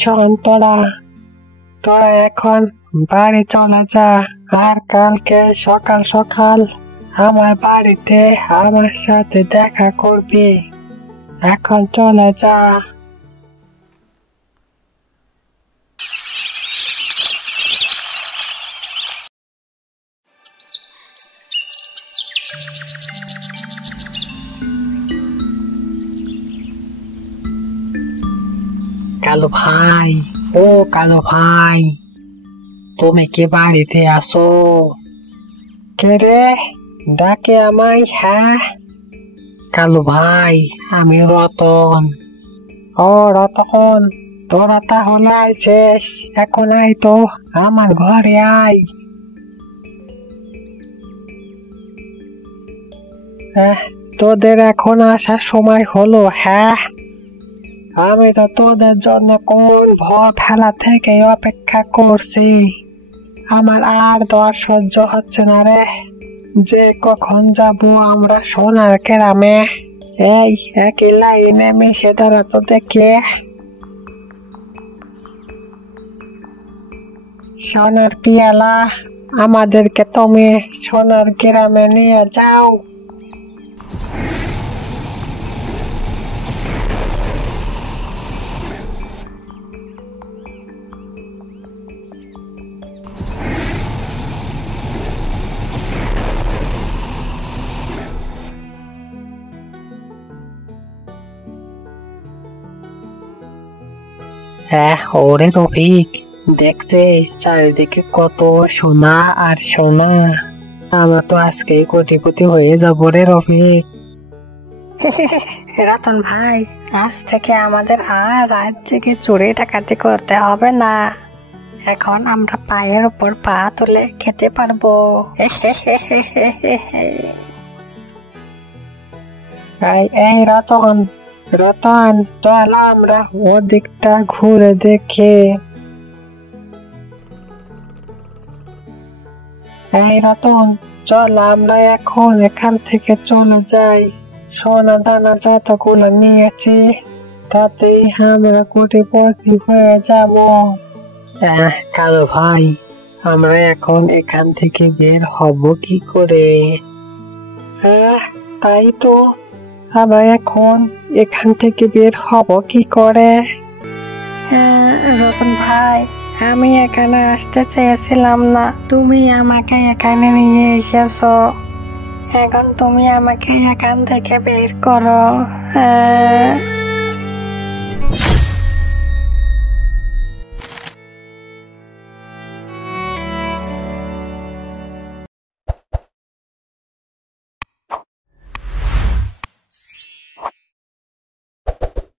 শোন, তোরা তোরা এখন বাড়ি চলে যা, আর কালকে সকাল সকাল আমার বাড়িতে আমার সাথে দেখা করবি। এখন চলে যা। কালু ভাই, ও কালু ভাই, তুমি কি বাড়িতে আসো? কে রে ডাকে আমায়? হ্যাঁ কালু ভাই, আমি রতন। ও রতন, তোরা তাহলে আইছিস? এখন আয় তো, আমার ঘরে আয়। তোদের এখন আসার সময় হলো? হ্যাঁ, আমি তো তোদের জন্য কোন ভোর ফেলা থেকে অপেক্ষা করছি। আমার আর দর সহ্য হচ্ছে না রে, যে কখন যাব আমরা সোনার গ্রামে। এই একই লাইনে মিশে দাঁড়াতো দেখলে। সোনার পিয়ালা, আমাদেরকে তুমি সোনার গ্রামে নিয়ে যাও। হ্যাঁ, ওরে রফিক, দেখছিস চারিদিকে কত সোনা আর সোনা। আমরা তো আজকেই কোটিপতি হয়ে যাবো রে রফিক। রতন ভাই, আজ থেকে আমাদের আর রাত জেগে চুরি ডাকাতি করতে হবে না। এখন আমরা পায়ের উপর পা তুলে খেতে পারবো। এই রতন, রতন চল আমরা ওদিকটা ঘুরে দেখে। এই রতন, চল আমরা এখন এখান থেকে চলে যাই। সোনা দানা যতগুলো নিয়েছি তাতেই আমরা কোটিপতি হয়ে যাব। কালু ভাই, আমরা এখন এখান থেকে বের হব কি করে? তাই তো, আমরা এখন এখান থেকে বের হব কি করে? রতন ভাই, আমি এখানে আসতে চেয়েছিলাম না, তুমি আমাকে এখানে নিয়ে এসেছো। এখন তুমি আমাকে এখান থেকে বের করো।